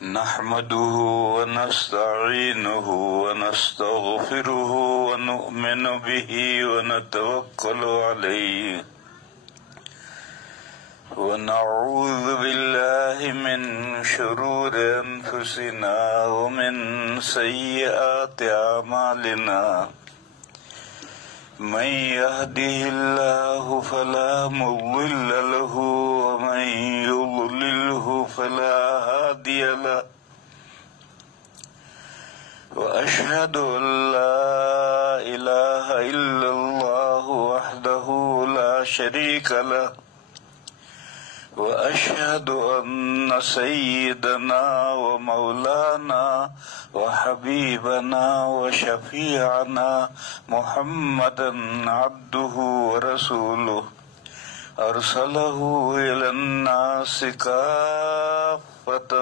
نحمده ونستعينه ونستغفره ونؤمن به ونتوكل عليه ونعوذ بالله من شرور أنفسنا ومن سيئات أعمالنا من يهده الله فلا مضل له ومن يضلله فلا هادي له وأشهد أن لا إله إلا الله وحده لا شريك له وأشهد أن سيدنا ومولانا وحبيبنا وشفيعنا محمدا عبده ورسوله أرسله إلى الناس كافة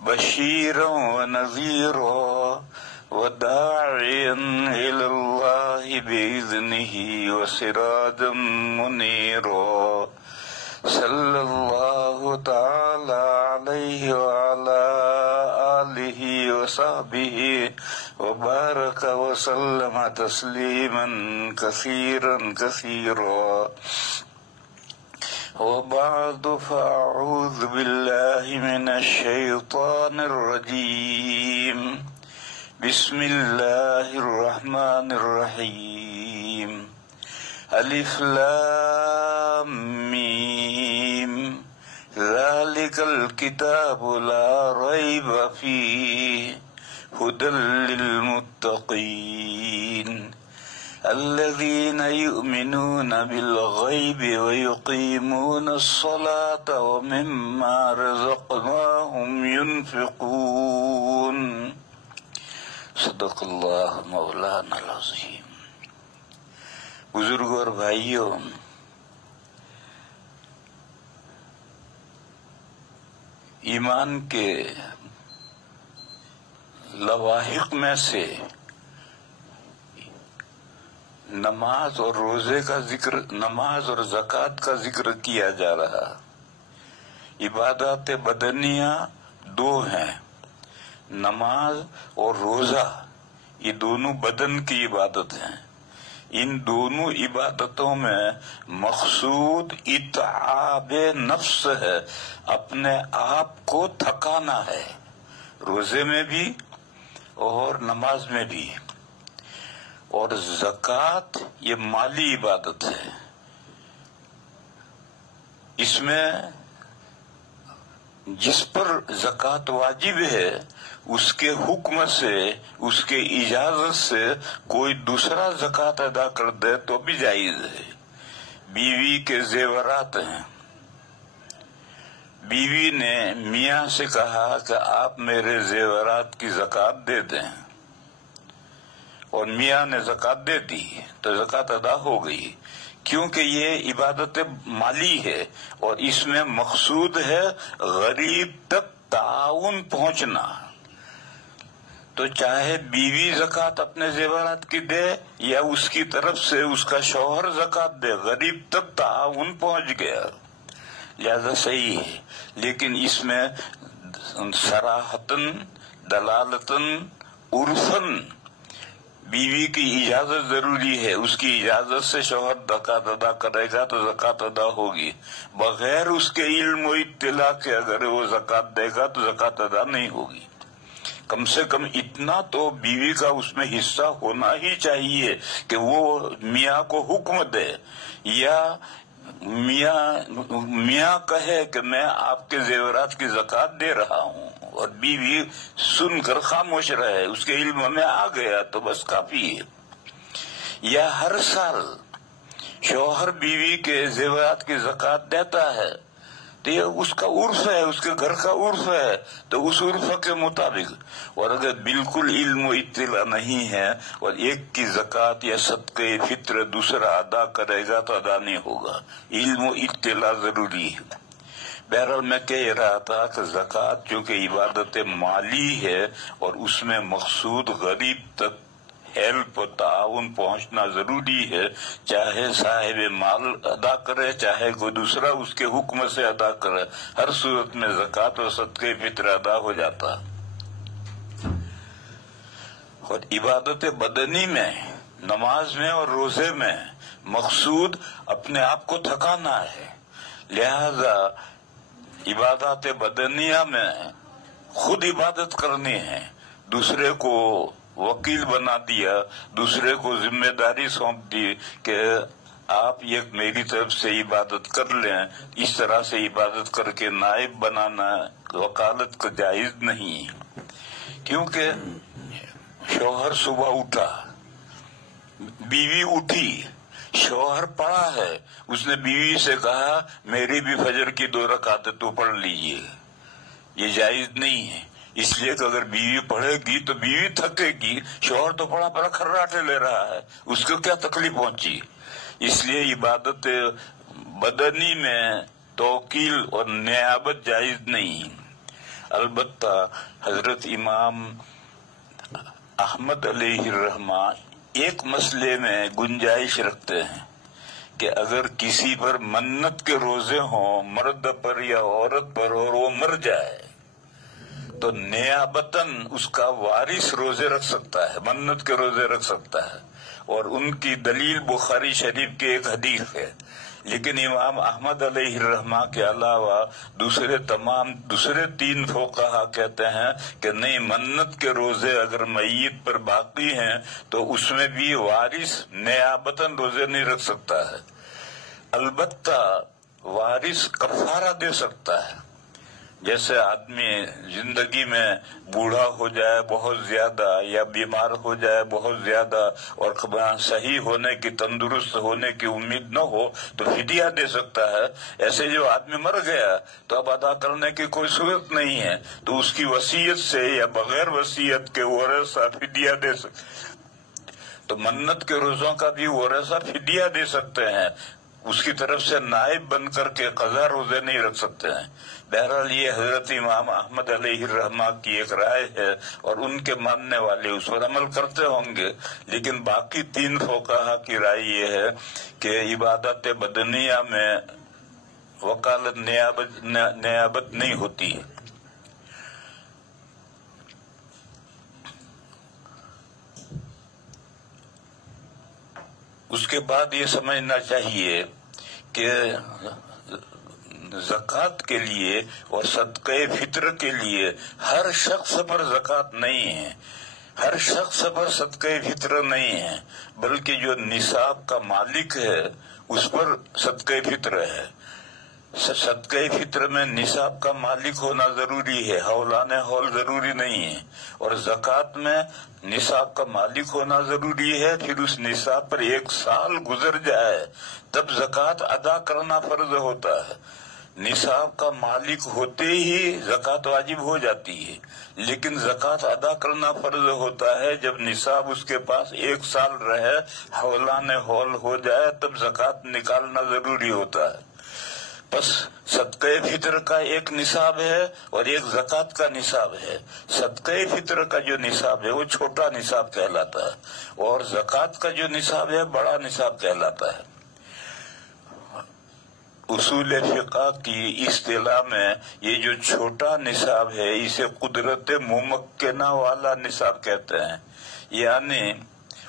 بشيرا ونذيرا وداعيا إلى الله بإذنه وسراجا منيرا صلى الله تعالى عليه وعلى آله وصحبه وبارك وسلم تسليما كثيرا كثيرا وبعد فأعوذ بالله من الشيطان الرجيم بسم الله الرحمن الرحيم ألف لام ميم ذلك الكتاب لا ريب فيه هدى للمتقين الذين يؤمنون بالغيب ويقيمون الصلاة ومما رزقناهم ينفقون صدق اللہ مولانا العظیم۔ بزرگوں اور بھائیوں، ایمان کے لواحق میں سے نماز اور روزے کا ذکر، نماز اور زکوٰۃ کا ذکر کیا جا رہا۔ عبادات بدنیہ دو ہیں، نماز اور روزہ، یہ دونوں بدن کی عبادت ہیں۔ ان دونوں عبادتوں میں مقصود اتعاب نفس ہے، اپنے آپ کو تھکانا ہے، روزے میں بھی اور نماز میں بھی۔ اور زکوٰۃ یہ مالی عبادت ہے، اس میں جس پر زکوٰۃ واجب ہے اس کے حکم سے، اس کے اجازت سے کوئی دوسرا زکوٰۃ ادا کر دے تو بھی جائز ہے۔ بیوی کے زیورات ہیں، بیوی نے میاں سے کہا کہ آپ میرے زیورات کی زکوٰۃ دے دیں، اور میاں نے زکوٰۃ دے دی تو زکوٰۃ ادا ہو گئی، کیونکہ یہ عبادت مالی ہے اور اس میں مقصود ہے غریب تک تعاون پہنچنا۔ تو چاہے بیوی زکوٰۃ اپنے زیورات کی دے یا اس کی طرف سے اس کا شوہر زکوٰۃ دے، غریب تک تعاون پہنچ گیا، لہذا صحیح ہے۔ لیکن اس میں صراحتاً، دلالتاً، عرفاً بیوی کی اجازت ضروری ہے، اس کی اجازت سے شوہر زکوٰۃ ادا کرے گا تو زکوٰۃ ادا ہوگی، بغیر اس کے علم و اطلاع کے اگر وہ زکوٰۃ دے گا تو زکوٰۃ ادا نہیں ہوگی۔ کم سے کم اتنا تو بیوی کا اس میں حصہ ہونا ہی چاہیے کہ وہ میاں کو حکم دے، یا میاں کہے کہ میں آپ کے زیورات کی زکوٰۃ دے رہا ہوں، اور بیوی سن کر خاموش رہے، اس کے علم میں آ گیا تو بس کافی ہے۔ یا ہر سال شوہر بیوی کے زیورات کی زکوٰۃ دیتا ہے تو یہ اس کا عرف ہے، اس کے گھر کا عرف ہے، تو اس عرف کے مطابق۔ اور اگر بالکل علم و اطلاع نہیں ہے اور ایک کی زکوٰۃ یا صدقہ فطر دوسرا ادا کرے گا تو ادا نہیں ہوگا، علم و اطلاع ضروری ہے۔ بہرحال میں کہہ رہا تھا کہ زکوٰۃ چونکہ عبادت مالی ہے اور اس میں مقصود غریب تک ہیلپ و تعاون پہنچنا ضروری ہے، چاہے صاحب مال ادا کرے چاہے کوئی دوسرا اس کے حکم سے ادا کرے، ہر صورت میں زکوٰۃ و صدقہ فطر ادا ہو جاتا۔ اور عبادت بدنی میں، نماز میں اور روزے میں مقصود اپنے آپ کو تھکانا ہے، لہذا عبادات بدنیہ میں خود عبادت کرنی ہے، دوسرے کو وکیل بنا دیا، دوسرے کو ذمہ داری سونپ دی کہ آپ یہ میری طرف سے عبادت کر لیں، اس طرح سے عبادت کر کے نائب بنانا وکالت کا جائز نہیں، کیونکہ شوہر صبح اٹھا، بیوی اٹھی، شوہر پڑا ہے، اس نے بیوی سے کہا میری بھی فجر کی 2 رکعتیں تو پڑھ لیجیے، یہ جائز نہیں ہے، اس لیے کہ اگر بیوی پڑھے گی تو بیوی تھکے گی، شوہر تو پڑا پڑا کھراٹے لے رہا ہے، اس کو کیا تکلیف پہنچی۔ اس لیے عبادت بدنی میں توکیل اور نیابت جائز نہیں۔ البتہ حضرت امام احمد علیہ الرحمہ ایک مسئلے میں گنجائش رکھتے ہیں کہ اگر کسی پر منت کے روزے ہوں، مرد پر یا عورت پر، اور وہ مر جائے تو نیابتاً اس کا وارث روزے رکھ سکتا ہے، منت کے روزے رکھ سکتا ہے، اور ان کی دلیل بخاری شریف کی ایک حدیث ہے۔ لیکن امام احمد علیہ الرحمہ کے علاوہ دوسرے 3 فقہا کہتے ہیں کہ نہیں، منت کے روزے اگر میت پر باقی ہیں تو اس میں بھی وارث نیابتاً روزے نہیں رکھ سکتا ہے، البتہ وارث کفارہ دے سکتا ہے۔ جیسے آدمی زندگی میں بوڑھا ہو جائے بہت زیادہ یا بیمار ہو جائے بہت زیادہ اور صحیح ہونے کی، تندرست ہونے کی امید نہ ہو تو فدیہ دے سکتا ہے، ایسے جو آدمی مر گیا تو اب ادا کرنے کی کوئی صورت نہیں ہے تو اس کی وصیت سے یا بغیر وصیت کے ورثہ فدیہ دے سکتے، تو منت کے روزوں کا بھی ورثہ فدیہ دے سکتے ہیں، اس کی طرف سے نائب بن کر کے قضا روزے نہیں رکھ سکتے ہیں۔ بہرحال یہ حضرت امام احمد علیہ الرحمہ کی ایک رائے ہے اور ان کے ماننے والے اس پر عمل کرتے ہوں گے، لیکن باقی 3 فقہا کی رائے یہ ہے کہ عبادت بدنیہ میں وکالت نیابت نہیں ہوتی ہے۔ اس کے بعد یہ سمجھنا چاہیے کہ زکوٰۃ کے لیے اور صدقہ فطر کے لیے ہر شخص پر زکوٰۃ نہیں ہے، ہر شخص پر صدقہ فطر نہیں ہے، بلکہ جو نصاب کا مالک ہے اس پر صدقہ فطر ہے۔ صدقہ فطر میں نصاب کا مالک ہونا ضروری ہے، حولان حول ضروری نہیں ہے، اور زکوٰۃ میں نصاب کا مالک ہونا ضروری ہے، پھر اس نصاب پر 1 سال گزر جائے تب زکوٰۃ ادا کرنا فرض ہوتا ہے۔ نصاب کا مالک ہوتے ہی زکوٰۃ واجب ہو جاتی ہے، لیکن زکوٰۃ ادا کرنا فرض ہوتا ہے جب نصاب اس کے پاس 1 سال رہے، حولان حول ہو جائے تب زکوٰۃ نکالنا ضروری ہوتا ہے۔ بس صدقہ فطر کا ایک نصاب ہے اور ایک زکوٰۃ کا نصاب ہے۔ صدقہ فطر کا جو نصاب ہے وہ چھوٹا نصاب کہلاتا ہے اور زکوٰۃ کا جو نصاب ہے بڑا نصاب کہلاتا ہے۔ اصول فقہ کی اصطلاح میں یہ جو چھوٹا نصاب ہے اسے قدرت ممکنہ والا نصاب کہتے ہیں، یعنی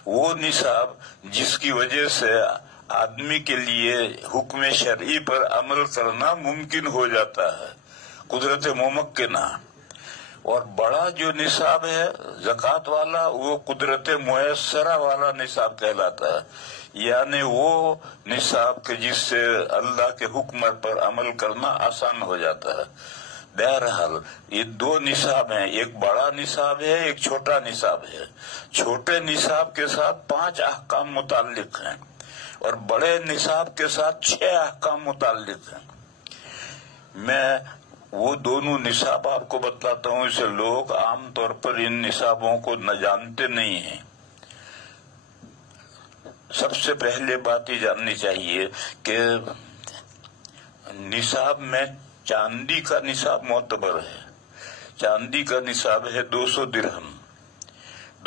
وہ نصاب جس کی وجہ سے آدمی کے لیے حکم شرعی پر عمل کرنا ممکن ہو جاتا ہے، قدرت ممکنہ۔ اور بڑا جو نصاب ہے زکوٰۃ والا وہ قدرت میسرہ والا نصاب کہلاتا ہے، یعنی وہ نصاب کے جس سے اللہ کے حکم پر عمل کرنا آسان ہو جاتا ہے۔ بہرحال یہ 2 نصاب ہیں، ایک بڑا نصاب ہے ایک چھوٹا نصاب ہے۔ چھوٹے نصاب کے ساتھ 5 احکام متعلق ہیں اور بڑے نصاب کے ساتھ 6 احکام متعلق ہیں۔ میں وہ دونوں نصاب آپ کو بتلاتا ہوں، اسے لوگ عام طور پر ان نصابوں کو نہ جانتے نہیں ہیں۔ سب سے پہلے بات یہ جاننی چاہیے کہ نصاب میں چاندی کا نصاب معتبر ہے۔ چاندی کا نصاب ہے 200 درہم۔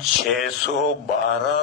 612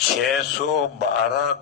612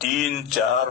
3, 4,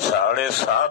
7.5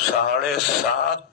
7.5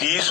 30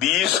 20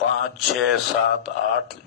5, 6, 7, 8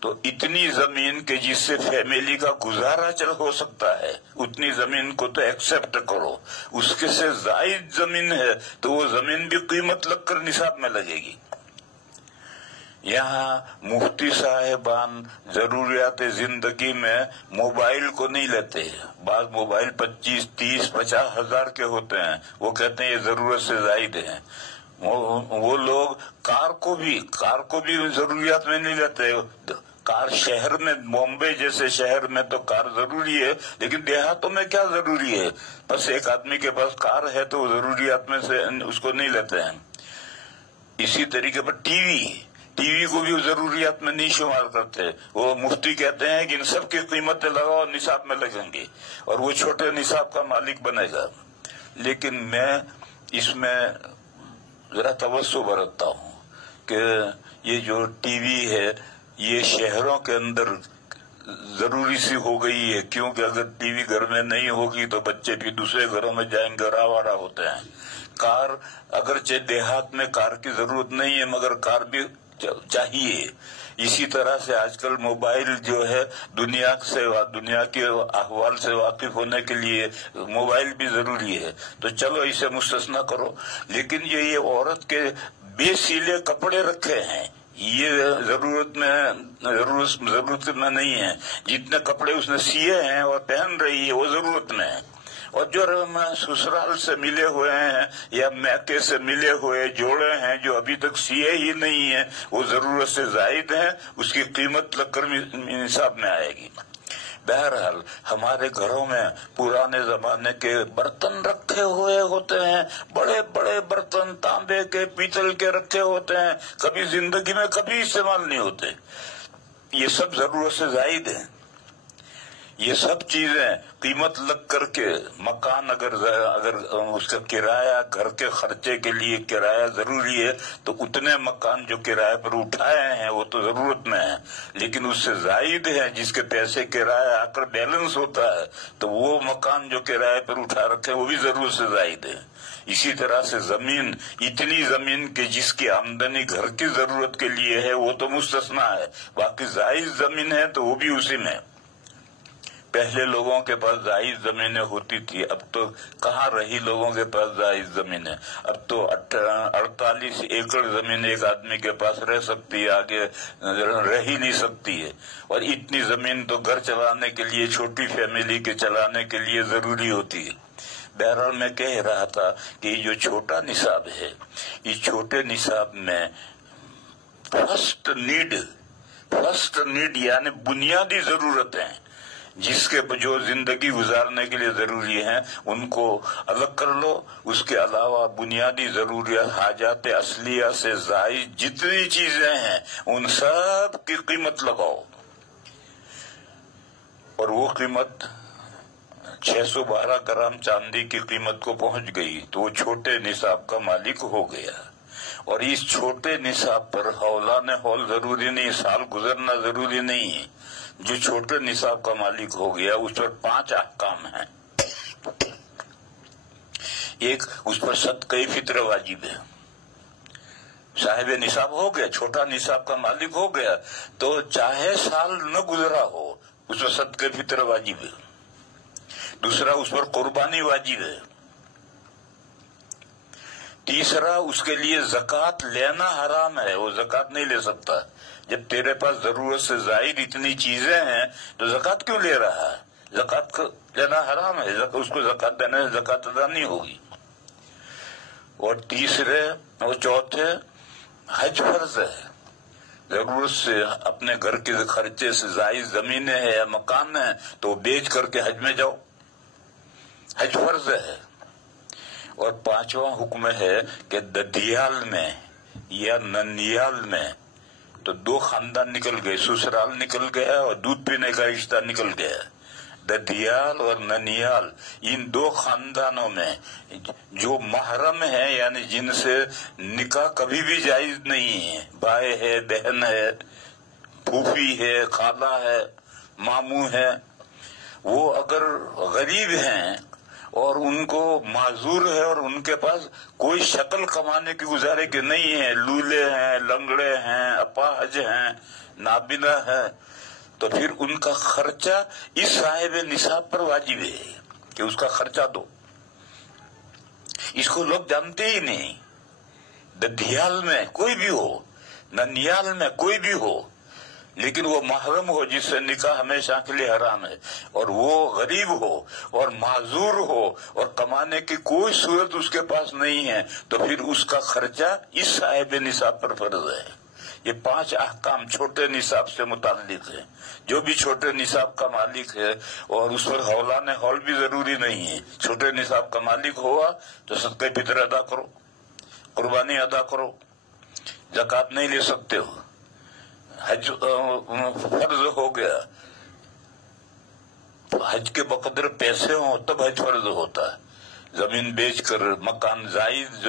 تو اتنی زمین کہ جس سے فیملی کا گزارا چل ہو سکتا ہے اتنی زمین کو تو ایکسپٹ کرو. اس کے سے زائد زمین ہے تو وہ زمین بھی قیمت لگ کر نصاب میں لگے گی. یہاں مفتی صاحبان ضروریات زندگی میں موبائل کو نہیں لیتے. بعض موبائل 25, 30, 50 ہزار کے ہوتے ہیں, وہ کہتے ہیں یہ ضرورت سے زائد ہیں. وہ لوگ کار کو بھی ضروریات میں نہیں لیتے. کار شہر میں, بامبے جیسے شہر میں تو کار ضروری ہے, لیکن دیہاتوں میں کیا ضروری ہے؟ بس ایک آدمی کے پاس کار ہے تو وہ ضروریات میں سے اس کو نہیں لیتے ہیں. اسی طریقے پر ٹی وی کو بھی ضروریات میں نہیں شمار کرتے. وہ مفتی کہتے ہیں کہ ان سب کی قیمتیں لگاؤ نصاب میں لگیں گی اور وہ چھوٹے نصاب کا مالک بنے گا. لیکن میں اس میں ذرا توجہ برتتا ہوں کہ یہ جو ٹی وی ہے یہ شہروں کے اندر ضروری سی ہو گئی ہے, کیونکہ اگر ٹی وی گھر میں نہیں ہوگی تو بچے بھی دوسرے گھروں میں جائیں گے, آوارہ ہوتے ہیں. کار اگرچہ دیہات میں کار کی ضرورت نہیں ہے مگر کار بھی چاہیے. اسی طرح سے آج کل موبائل جو ہے دنیا کے احوال سے واقف ہونے کے لیے موبائل بھی ضروری ہے. تو چلو اسے مستثنا کرو, لیکن یہ عورت کے بے سیلے کپڑے رکھے ہیں یہ ضرورت میں نہیں ہے. جتنے کپڑے اس نے سیے ہیں اور پہن رہی ہے وہ ضرورت میں ہے. اور جو سسرال سے ملے ہوئے ہیں یا میکے سے ملے ہوئے جوڑے ہیں جو ابھی تک سیے ہی نہیں ہیں وہ ضرورت سے زائد ہیں, اس کی قیمت لگ کر نصاب میں آئے گی. بہرحال ہمارے گھروں میں پرانے زمانے کے برتن رکھے ہوئے ہوتے ہیں, بڑے بڑے برتن تانبے کے پیتل کے رکھے ہوتے ہیں, کبھی زندگی میں کبھی استعمال نہیں ہوتے. یہ سب ضرورت سے زائد ہیں. یہ سب چیزیں قیمت لگ کر کے مکان اگر اس کا کرایہ گھر کے خرچے کے لیے کرایہ ضروری ہے تو اتنے مکان جو کرایہ پر اٹھائے ہیں وہ تو ضرورت میں ہیں, لیکن اس سے زائد ہے جس کے پیسے کرایہ آ کر بیلنس ہوتا ہے تو وہ مکان جو کرایہ پر اٹھا رکھے وہ بھی ضرورت سے زائد ہے. اسی طرح سے زمین, اتنی زمین کہ جس کی آمدنی گھر کی ضرورت کے لیے ہے وہ تو مستثنا ہے, باقی زائد زمین ہے تو وہ بھی اسی میں. پہلے لوگوں کے پاس زائد زمینیں ہوتی تھی, اب تو کہاں رہی لوگوں کے پاس زائد زمینیں. اب تو 48 ایکڑ زمین ایک آدمی کے پاس رہ سکتی ہے, آگے رہ ہی نہیں سکتی ہے. اور اتنی زمین تو گھر چلانے کے لیے, چھوٹی فیملی کے چلانے کے لیے ضروری ہوتی ہے. بہرحال میں کہہ رہا تھا کہ یہ جو چھوٹا نصاب ہے اس چھوٹے نصاب میں فرسٹ نیڈ یعنی بنیادی ضرورتیں جس کے جو زندگی گزارنے کے لیے ضروری ہیں ان کو الگ کر لو. اس کے علاوہ بنیادی ضروریات حاجات اصلیہ سے زائد جتنی چیزیں ہیں ان سب کی قیمت لگاؤ, اور وہ قیمت 612 گرام چاندی کی قیمت کو پہنچ گئی تو وہ چھوٹے نصاب کا مالک ہو گیا. اور اس چھوٹے نصاب پر ہولانِ ہول ضروری نہیں, سال گزرنا ضروری نہیں ہے. جو چھوٹے نصاب کا مالک ہو گیا اس پر 5 احکام ہیں. ایک, اس پر صدقہ فطر واجب ہے. صاحب نصاب ہو گیا, چھوٹا نصاب کا مالک ہو گیا تو چاہے سال نہ گزرا ہو اس پر صدقہ فطر واجب ہے. دوسرا, اس پر قربانی واجب ہے. تیسرا, اس کے لیے زکوٰۃ لینا حرام ہے, وہ زکوٰۃ نہیں لے سکتا. جب تیرے پاس ضرورت سے زائد اتنی چیزیں ہیں تو زکوٰۃ کیوں لے رہا ہے؟ زکوٰۃ لینا حرام ہے, اس کو زکوٰۃ دینے سے زکوٰۃ ادا نہیں ہوگی. اور تیسرے اور چوتھے, حج فرض ہے. ضرورت سے اپنے گھر کے خرچے سے زائد زمینیں ہیں یا مکان ہیں تو بیچ کر کے حج میں جاؤ, حج فرض ہے. اور 5واں حکم ہے کہ ددیال میں یا ننیال میں تو 2 خاندان نکل گئے, سسرال نکل گیا اور دودھ پینے کا رشتہ نکل گیا. ددیال اور ننیال, ان 2 خاندانوں میں جو محرم ہیں یعنی جن سے نکاح کبھی بھی جائز نہیں ہے, بھائی ہے, بہن ہے, پھوپھی ہے, خالہ ہے, ماموں ہے, وہ اگر غریب ہیں اور ان کو معذور ہے اور ان کے پاس کوئی شکل کمانے کی گزارے کی نہیں ہے، لولے ہیں، لنگڑے ہیں، اپاہج ہیں، نابینا ہیں، تو پھر ان کا خرچہ اس صاحب نصاب پر واجب ہے کہ اس کا خرچہ دو۔ اس کو لوگ جانتے ہی نہیں۔ ددھیال میں کوئی بھی ہو، ننیال میں کوئی بھی ہو، لیکن وہ محرم ہو جس سے نکاح ہمیشہ کے لیے حرام ہے، اور وہ غریب ہو اور معذور ہو اور کمانے کی کوئی صورت اس کے پاس نہیں ہے، تو پھر اس کا خرچہ اس صاحب نصاب پر فرض ہے۔ یہ 5 احکام چھوٹے نصاب سے متعلق ہے۔ جو بھی چھوٹے نصاب کا مالک ہے، اور اس پر حولان حول بھی ضروری نہیں ہے، چھوٹے نصاب کا مالک ہوا تو صدقہ فطر ادا کرو، قربانی ادا کرو، زکوٰۃ نہیں لے سکتے ہو، حج فرض ہو گیا، حج کے بقدر پیسے ہوں تب حج فرض ہوتا ہے۔ زمین بیچ کر مکان زائد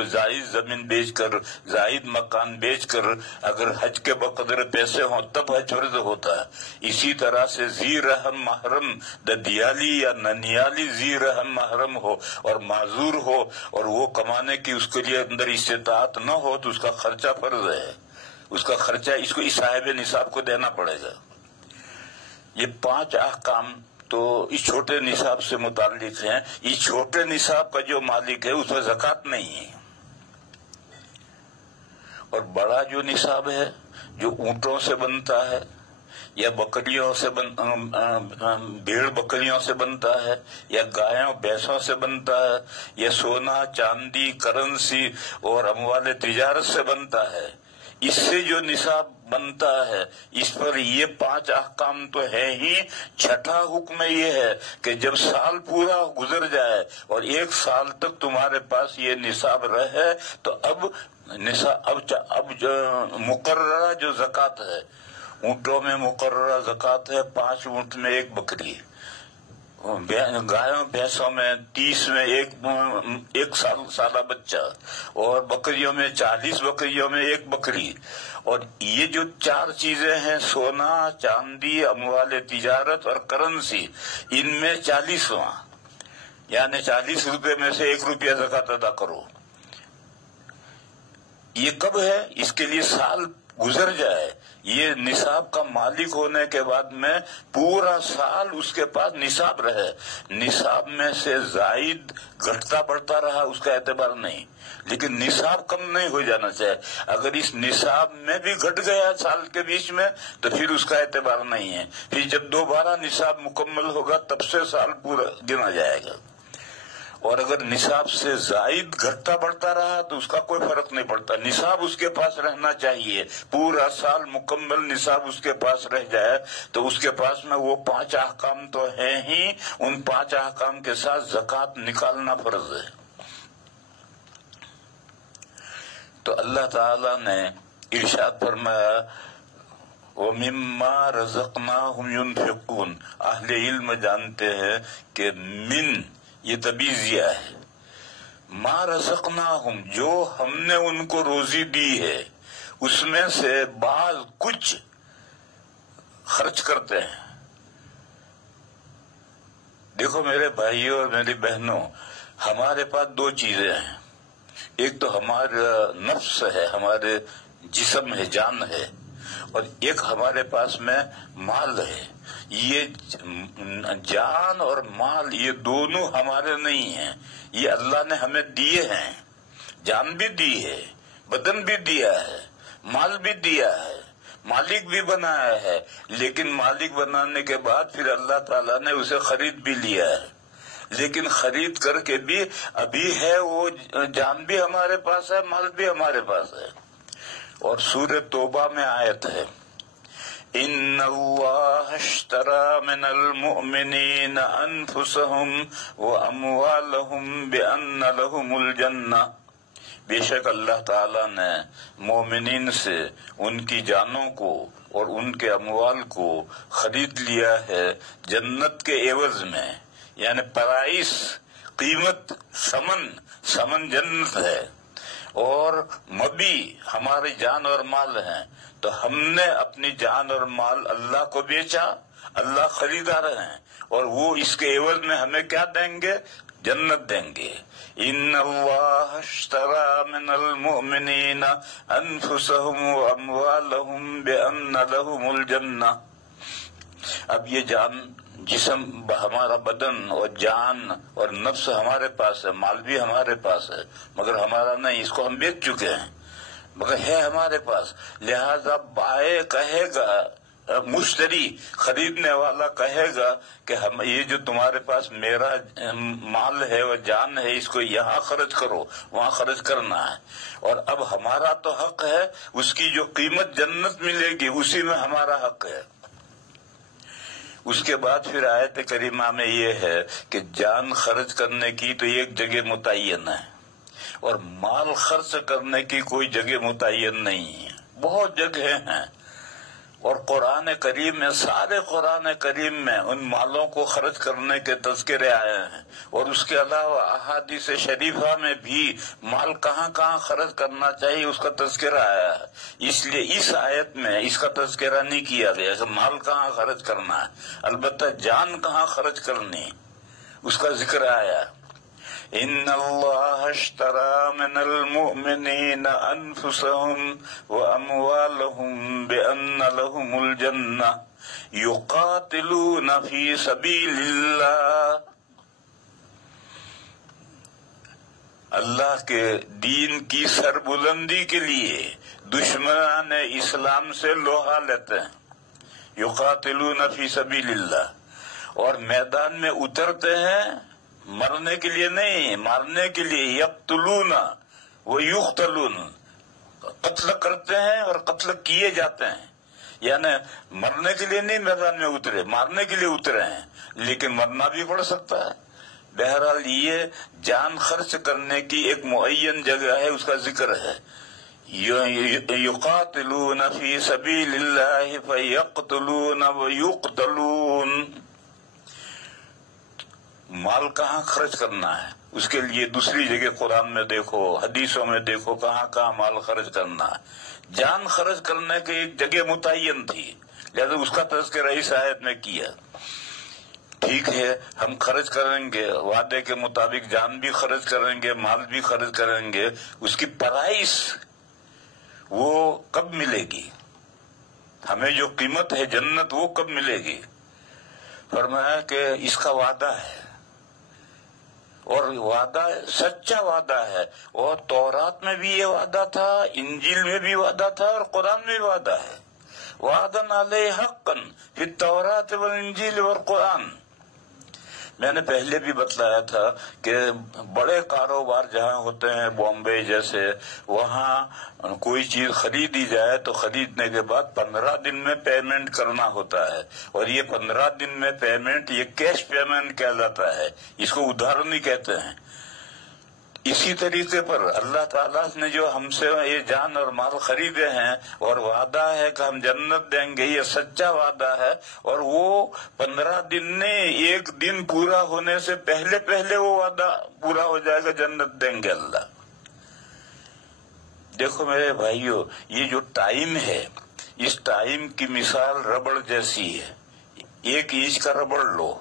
زمین بیچ کر زائد مکان بیچ کر اگر حج کے بقدر پیسے ہوں تب حج فرض ہوتا ہے۔ اسی طرح سے ذی رحم محرم ددیالی یا ننیالی ذی رحم محرم ہو اور معذور ہو اور وہ کمانے کی اس کے لیے اندر استطاعت نہ ہو تو اس کا خرچہ فرض ہے، اس کا خرچہ اس کو صاحب نصاب کو دینا پڑے گا۔ یہ 5 احکام تو اس چھوٹے نصاب سے متعلق ہیں۔ اس چھوٹے نصاب کا جو مالک ہے اس میں زکوٰۃ نہیں ہے۔ اور بڑا جو نصاب ہے جو اونٹوں سے بنتا ہے یا بکریوں سے بھیڑ بکریوں سے بنتا ہے یا گایوں بھینسوں سے بنتا ہے یا سونا چاندی کرنسی اور اموال تجارت سے بنتا ہے، اس سے جو نصاب بنتا ہے اس پر یہ 5 احکام تو ہے ہی۔ چھٹا حکم یہ ہے کہ جب سال پورا گزر جائے اور 1 سال تک تمہارے پاس یہ نصاب رہے تو اب مقررہ جو زکوٰۃ ہے، اونٹوں میں مقررہ زکوٰۃ ہے 5 اونٹ میں 1 بکری، گایوں بھینسوں میں 30 میں ایک سالہ بچہ، اور بکریوں میں 40 بکریوں میں 1 بکری۔ اور یہ جو 4 چیزیں ہیں سونا چاندی اموال تجارت اور کرنسی، ان میں 40واں یعنی 40 روپے میں سے 1 روپیہ زکوٰۃ ادا کرو۔ یہ کب ہے؟ اس کے لیے سال گزر جائے، یہ نصاب کا مالک ہونے کے بعد میں پورا سال اس کے پاس نصاب رہے، نصاب میں سے زائد گھٹتا بڑھتا رہا اس کا اعتبار نہیں، لیکن نصاب کم نہیں ہو جانا چاہیے۔ اگر اس نصاب میں بھی گھٹ گیا سال کے بیچ میں تو پھر اس کا اعتبار نہیں ہے، پھر جب دوبارہ نصاب مکمل ہوگا تب سے سال پورا گنا جائے گا۔ اور اگر نصاب سے زائد گھٹتا بڑھتا رہا تو اس کا کوئی فرق نہیں پڑتا، نصاب اس کے پاس رہنا چاہیے، پورا سال مکمل نصاب اس کے پاس رہ جائے تو اس کے پاس میں وہ 5 احکام تو ہیں ہی، ان 5 احکام کے ساتھ زکوٰۃ نکالنا فرض ہے۔ تو اللہ تعالی نے ارشاد فرمایا وَمِمَّا رَزَقْنَاهُمْ يُنْفِقُونَ۔ اہل علم جانتے ہیں کہ من یہ تبیزیہ ہے، ما رزقناہم جو ہم نے ان کو روزی دی ہے اس میں سے بعض کچھ خرچ کرتے ہیں۔ دیکھو میرے بھائیوں اور میری بہنوں، ہمارے پاس 2 چیزیں ہیں، ایک تو ہمارا نفس ہے، ہمارے جسم ہے، جان ہے، اور ایک ہمارے پاس میں مال ہے۔ یہ جان اور مال یہ دونوں ہمارے نہیں ہیں، یہ اللہ نے ہمیں دیے ہیں، جان بھی دی ہے، بدن بھی دیا ہے، مال بھی دیا ہے، مالک بھی بنایا ہے، لیکن مالک بنانے کے بعد پھر اللہ تعالیٰ نے اسے خرید بھی لیا ہے، لیکن خرید کر کے بھی ابھی ہے، وہ جان بھی ہمارے پاس ہے، مال بھی ہمارے پاس ہے۔ اور سورہ توبہ میں آیت ہے ان اللہ اشترى من المؤمنین انفسهم واموالهم بان لهم الجنہ، بے شک اللہ تعالی نے مومنین سے ان کی جانوں کو اور ان کے اموال کو خرید لیا ہے جنت کے عوض میں، یعنی پرائس، قیمت، سمن جنت ہے، اور مبی ہماری جان اور مال ہیں، تو ہم نے اپنی جان اور مال اللہ کو بیچا، اللہ خریدا رہے ہیں، اور وہ اس کے عوض میں ہمیں کیا دیں گے؟ جنت دیں گے. ان اللہ اشترى من المؤمنین انفسهم واموالهم بان لهم الجنہ. اب یہ جان جسم ہمارا بدن اور جان اور نفس ہمارے پاس ہے، مال بھی ہمارے پاس ہے، مگر ہمارا نہیں، اس کو ہم بیچ چکے ہیں، مگر ہے ہمارے پاس. لہذا بائے کہے گا، مشتری خریدنے والا کہے گا کہ ہم یہ جو تمہارے پاس میرا مال ہے اور جان ہے، اس کو یہاں خرچ کرو، وہاں خرچ کرنا ہے. اور اب ہمارا تو حق ہے، اس کی جو قیمت جنت ملے گی اسی میں ہمارا حق ہے. اس کے بعد پھر آیت کریمہ میں یہ ہے کہ جان خرچ کرنے کی تو ایک جگہ متعین ہے اور مال خرچ کرنے کی کوئی جگہ متعین نہیں ہے، بہت جگہ ہیں. اور قرآن کریم میں، سارے قرآن کریم میں ان مالوں کو خرچ کرنے کے تذکرے آئے ہیں، اور اس کے علاوہ احادیث شریفہ میں بھی مال کہاں کہاں خرچ کرنا چاہیے اس کا تذکرہ آیا ہے. اس لیے اس آیت میں اس کا تذکرہ نہیں کیا گیا کہ مال کہاں خرچ کرنا ہے، البتہ جان کہاں خرچ کرنی اس کا ذکر آیا. ان اللہ اشترى من المؤمنین انفسهم واموالهم بان لهم الجنہ یقاتلون فی سبیل اللہ. اللہ کے دین کی سربلندی کے لیے دشمنان اسلام سے لوہا لیتے ہیں. یقاتلون فی سبیل اللہ، اور میدان میں اترتے ہیں مرنے کے لیے نہیں، مارنے کے لیے. یقتلون و یقتلون، قتل کرتے ہیں اور قتل کیے جاتے ہیں. یعنی مرنے کے لیے نہیں میدان میں اترے، مارنے کے لیے اترے ہیں، لیکن مرنا بھی پڑ سکتا ہے. بہرحال یہ جان خرچ کرنے کی ایک معین جگہ ہے، اس کا ذکر ہے. یقاتلون فی سبیل اللہ فیقتلون و یقتلون. مال کہاں خرچ کرنا ہے اس کے لیے دوسری جگہ قرآن میں دیکھو، حدیثوں میں دیکھو کہاں کہاں مال خرچ کرنا ہے. جان خرچ کرنے کی ایک جگہ متعین تھی، لہذا اس کا تذکرہ اس آیت میں کیا. ٹھیک ہے، ہم خرچ کریں گے وعدے کے مطابق، جان بھی خرچ کریں گے، مال بھی خرچ کریں گے. اس کی پرائس وہ کب ملے گی؟ ہمیں جو قیمت ہے جنت وہ کب ملے گی؟ فرمایا کہ اس کا وعدہ ہے، اور وعدہ سچا وعدہ ہے. اور تورات میں بھی یہ وعدہ تھا، انجیل میں بھی وعدہ تھا، اور قرآن میں بھی وعدہ ہے. وعدن علیہ حقا فی التوراۃ والانجیل والقرآن. میں نے پہلے بھی بتلایا تھا کہ بڑے کاروبار جہاں ہوتے ہیں بامبے جیسے، وہاں کوئی چیز خریدی جائے تو خریدنے کے بعد 15 دن میں پیمنٹ کرنا ہوتا ہے، اور یہ 15 دن میں پیمنٹ یہ کیش پیمنٹ کہلاتا ہے، اس کو ادھار نہیں کہتے ہیں. اسی طریقے پر اللہ تعالیٰ نے جو ہم سے یہ جان اور مال خریدے ہیں اور وعدہ ہے کہ ہم جنت دیں گے، یہ سچا وعدہ ہے. اور وہ 15 دن نے ایک دن پورا ہونے سے پہلے پہلے وہ وعدہ پورا ہو جائے گا، جنت دیں گے اللہ. دیکھو میرے بھائیو، یہ جو ٹائم ہے، اس ٹائم کی مثال ربڑ جیسی ہے. 1 انچ کا ربڑ لو،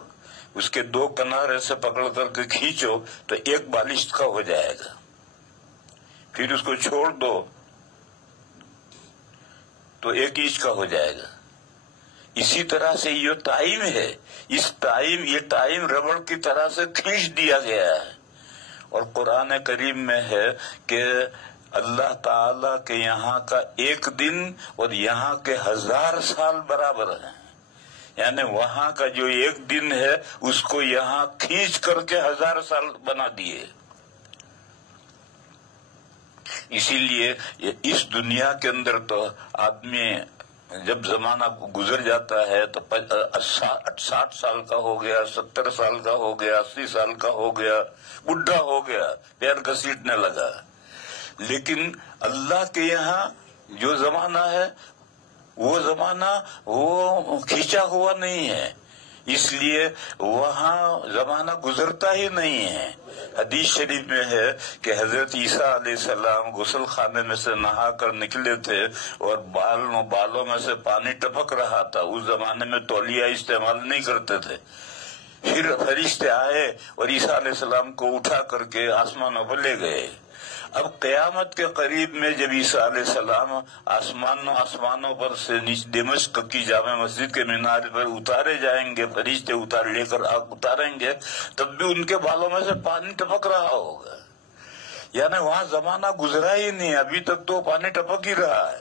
اس کے 2 کنارے سے پکڑ کر کے کھینچو تو 1 بالش کا ہو جائے گا، پھر اس کو چھوڑ دو تو 1 انچ کا ہو جائے گا. اسی طرح سے یہ ٹائم ہے، یہ ٹائم ربڑ کی طرح سے کھینچ دیا گیا ہے. اور قرآن کریم میں ہے کہ اللہ تعالی کے یہاں کا 1 دن اور یہاں کے 1000 سال برابر ہیں. یعنی وہاں کا جو 1 دن ہے اس کو یہاں کھینچ کر کے 1000 سال بنا دیے. اسی لیے اس دنیا کے اندر تو آدمی جب زمانہ گزر جاتا ہے تو 60 سال کا ہو گیا، 70 سال کا ہو گیا، 80 سال کا ہو گیا، بڈھا ہو گیا، پیر گھسیٹنے لگا. لیکن اللہ کے یہاں جو زمانہ ہے وہ زمانہ وہ کھینچا ہوا نہیں ہے، اس لیے وہاں زمانہ گزرتا ہی نہیں ہے. حدیث شریف میں ہے کہ حضرت عیسیٰ علیہ السلام غسل خانے میں سے نہا کر نکلے تھے اور بالوں میں سے پانی ٹپک رہا تھا. اس زمانے میں تولیہ استعمال نہیں کرتے تھے، پھر فرشتے آئے اور عیسیٰ علیہ السلام کو اٹھا کر کے آسمانوں پر لے گئے۔ اب قیامت کے قریب میں جب عیسیٰ علیہ السلام آسمانوں پر سے دمشق کی جامع مسجد کے مینار پر اتارے جائیں گے، فرشتے لے کر اتاریں گے، تب بھی ان کے بالوں میں سے پانی ٹپک رہا ہوگا، یعنی وہاں زمانہ گزرا ہی نہیں، ابھی تک تو پانی ٹپک ہی رہا ہے،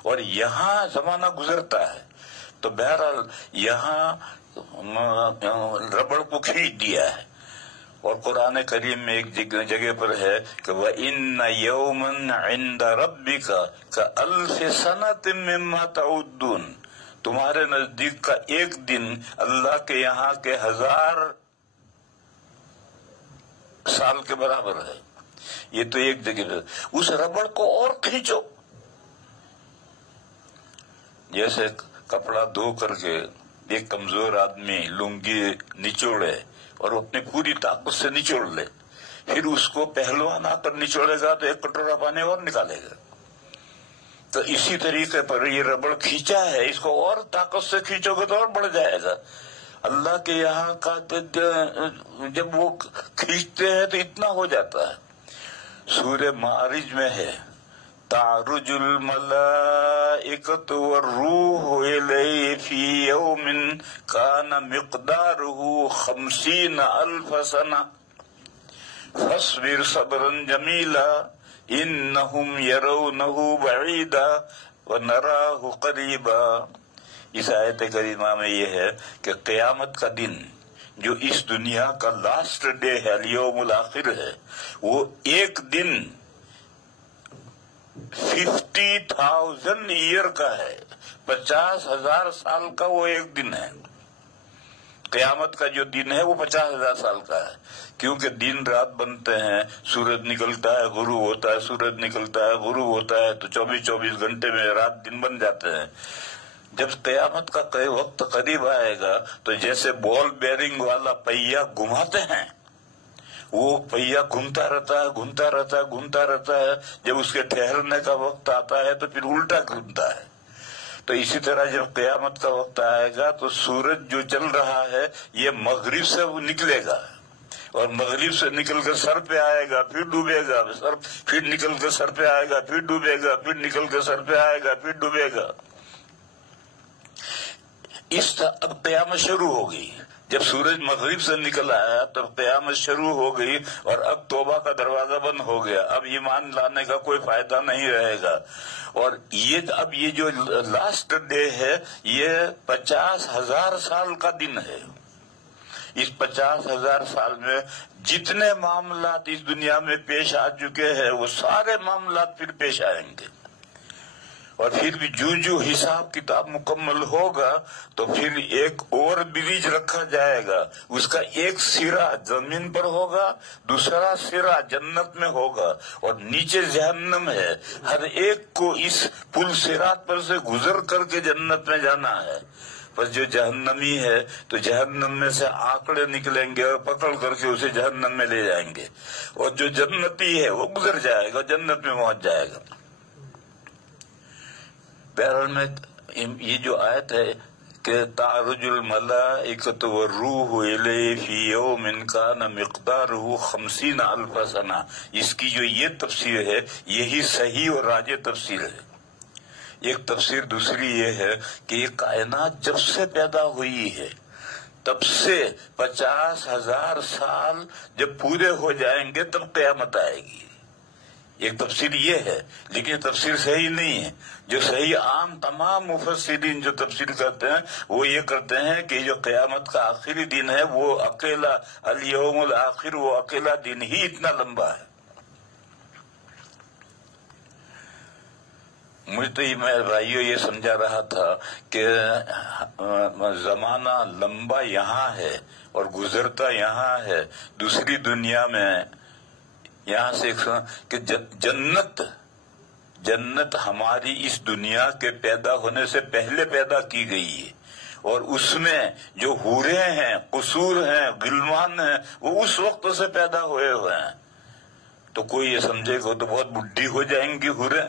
اور یہاں زمانہ گزرتا ہے۔ تو بہرحال یہاں ربڑ کو کھینچ دیا ہے، اور قرآن کریم میں ایک جگہ پر ہے کہ وَإِنَّ يَوْمًا عِنْدَ رَبِّكَ كَأَلْفِ سَنَةٍ مِّمَّا تَعُدُّونَ، تمہارے نزدیک کا ایک دن اللہ کے یہاں کے 1000 سال کے برابر ہے۔ یہ تو ایک جگہ پر، اس ربڑ کو اور کھینچو، جیسے کپڑا دھو کر کے ایک کمزور آدمی لنگی نچوڑے اور اپنی پوری طاقت سے نچوڑ لے، پھر اس کو پہلوان آ کر نچوڑے گا تو ایک کٹورا پانی اور نکالے گا، تو اسی طریقے پر یہ ربڑ کھینچا ہے، اس کو اور طاقت سے کھینچو گے تو اور بڑھ جائے گا۔ اللہ کے یہاں کا جب وہ کھینچتے ہیں تو اتنا ہو جاتا ہے۔ سورہ معارج میں ہے تعرج الملائکۃ والروح الیہ فی یوم کان مقدارہ 50,000 سنہ فاصبر صبرا جمیلا انہم یرونہ بعیدا ونراہ قریبا۔ اس آیت کریمہ میں یہ ہے کہ قیامت کا دن جو اس دنیا کا لاسٹ ڈے ہے، الیوم الاخر ہے، وہ ایک دن 50,000 ایئر کا ہے، 50,000 سال کا وہ ایک دن ہے۔ قیامت کا جو دن ہے وہ 50,000 سال کا ہے، کیونکہ دن رات بنتے ہیں، سورج نکلتا ہے غروب ہوتا ہے، سورج نکلتا ہے غروب ہوتا ہے، تو 24 گھنٹے میں رات دن بن جاتے ہیں۔ جب قیامت کا وقت قریب آئے گا تو جیسے بال بیرنگ والا پہیا گھماتے ہیں، وہ پہیا گھومتا رہتا ہے، جب اس کے ٹھہرنے کا وقت آتا ہے تو پھر الٹا گھومتا ہے۔ تو اسی طرح جب قیامت کا وقت آئے گا تو سورج جو چل رہا ہے یہ مغرب سے نکلے گا، اور مغرب سے نکل کر سر پہ آئے گا، پھر ڈوبے گا، پھر نکل کر سر پہ آئے گا، پھر ڈوبے گا، پھر نکل کر سر پہ آئے گا، پھر ڈوبے گا۔ اس طرح اب قیامت شروع ہو گئی۔ جب سورج مغرب سے نکل آیا تب قیامت شروع ہو گئی، اور اب توبہ کا دروازہ بند ہو گیا، اب ایمان لانے کا کوئی فائدہ نہیں رہے گا۔ اور اب یہ جو لاسٹ ڈے ہے یہ 50,000 سال کا دن ہے۔ اس 50,000 سال میں جتنے معاملات اس دنیا میں پیش آ چکے ہیں وہ سارے معاملات پھر پیش آئیں گے، اور پھر بھی جو حساب کتاب مکمل ہوگا تو پھر ایک اور برج رکھا جائے گا، اس کا ایک سرا زمین پر ہوگا، دوسرا سرا جنت میں ہوگا، اور نیچے جہنم ہے۔ ہر ایک کو اس پل صراط پر سے گزر کر کے جنت میں جانا ہے۔ بس جو جہنمی ہے تو جہنم میں سے آنکڑے نکلیں گے اور پکڑ کر کے اسے جہنم میں لے جائیں گے، اور جو جنتی ہے وہ گزر جائے گا، جنت میں پہنچ جائے گا۔ بہرحال میں یہ جو آیت ہے کہ تعرج الملائکۃ والروح الیہ فی یوم کان مقدارہ 50,000 سنہ، اس کی جو یہ تفسیر ہے یہی صحیح اور راجح تفسیر ہے۔ ایک تفسیر دوسری یہ ہے کہ یہ کائنات جب سے پیدا ہوئی ہے تب سے 50,000 سال جب پورے ہو جائیں گے تب قیامت آئے گی۔ ایک تفسیر یہ ہے، لیکن یہ تفسیر صحیح نہیں ہے۔ جو صحیح عام تمام مفسرین جو تفسیر کرتے ہیں وہ یہ کرتے ہیں کہ جو قیامت کا آخری دن ہے وہ اکیلا الیوم الاخر، وہ اکیلا دن ہی اتنا لمبا ہے۔ مجھے تو میں بھائیو یہ سمجھا رہا تھا کہ زمانہ لمبا یہاں ہے اور گزرتا یہاں ہے، دوسری دنیا میں یہاں سے کہ جنت ہماری اس دنیا کے پیدا ہونے سے پہلے پیدا کی گئی ہے، اور اس میں جو حوریں ہیں، قصور ہیں، غلمان ہیں، وہ اس وقت سے پیدا ہوئے ہیں۔ تو کوئی یہ سمجھے گا تو بہت بڈھی ہو جائیں گی حوریں،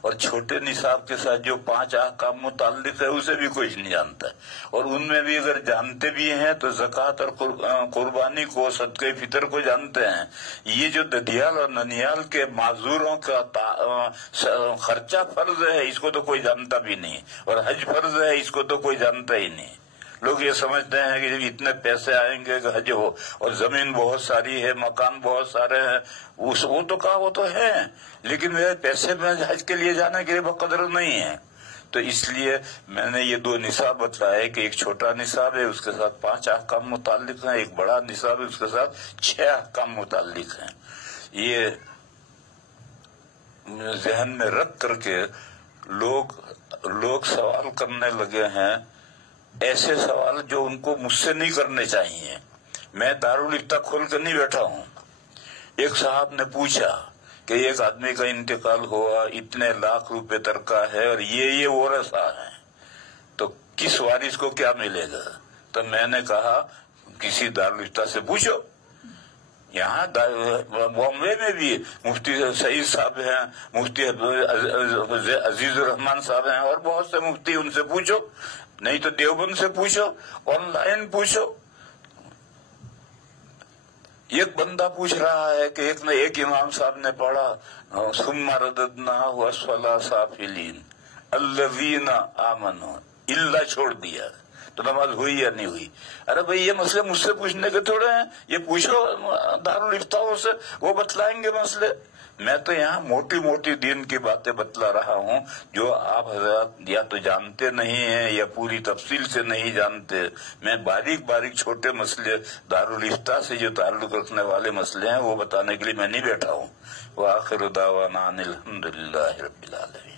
اور چھوٹے نصاب کے ساتھ جو 5 احکام متعلق ہے اسے بھی کوئی نہیں جانتا ہے، اور ان میں بھی اگر جانتے بھی ہیں تو زکوٰۃ اور قربانی کو، صدقہ فطر کو جانتے ہیں۔ یہ جو ددیال اور ننیال کے معذوروں کا خرچہ فرض ہے اس کو تو کوئی جانتا بھی نہیں، اور حج فرض ہے اس کو تو کوئی جانتا ہی نہیں۔ لوگ یہ سمجھتے ہیں کہ جب اتنے پیسے آئیں گے کہ حج ہو، اور زمین بہت ساری ہے، مکان بہت سارے ہیں، وہ تو کہا وہ تو ہے، لیکن میرے پیسے میں حج کے لیے جانے کے لیے بقدر نہیں ہے۔ تو اس لیے میں نے یہ 2 نصاب بتلائے کہ ایک چھوٹا نصاب ہے، اس کے ساتھ 5 احکام متعلق ہیں، ایک بڑا نصاب ہے، اس کے ساتھ 6 احکام متعلق ہیں۔ یہ ذہن میں رکھ کر کے لوگ سوال کرنے لگے ہیں، ایسے سوال جو ان کو مجھ سے نہیں کرنے چاہیے۔ میں دارالفتہ کھول کر نہیں بیٹھا ہوں۔ ایک صاحب نے پوچھا کہ ایک آدمی کا انتقال ہوا، اتنے لاکھ روپے ترکہ ہے اور یہ ورثہ ہیں، تو کس وارث کو کیا ملے گا؟ تو میں نے کہا کسی دارالفتہ سے پوچھو۔ یہاں بامبے میں بھی مفتی سعید صاحب ہیں، مفتی عزیز الرحمان صاحب ہیں، اور بہت سے مفتی، ان سے پوچھو، نہیں تو دیوبند سے پوچھو، آن لائن پوچھو۔ ایک بندہ پوچھ رہا ہے کہ ایک امام صاحب نے پڑھا ثم رددناہ اسفل سافلین الذین آمنوا، الا چھوڑ دیا، تو نماز ہوئی یا نہیں ہوئی؟ ارے بھائی یہ مسئلے مجھ سے پوچھنے کے تھوڑے ہیں، یہ پوچھو دارالفتاؤں سے، وہ بتلائیں گے مسئلے۔ میں تو یہاں موٹی موٹی دین کی باتیں بتلا رہا ہوں جو آپ حضرات یا تو جانتے نہیں ہیں یا پوری تفصیل سے نہیں جانتے۔ میں باریک باریک چھوٹے مسئلے دارالفتاء سے جو تعلق رکھنے والے مسئلے ہیں وہ بتانے کے لیے میں نہیں بیٹھا ہوں۔ وآخر دعوانا ان الحمد للہ رب العالمین۔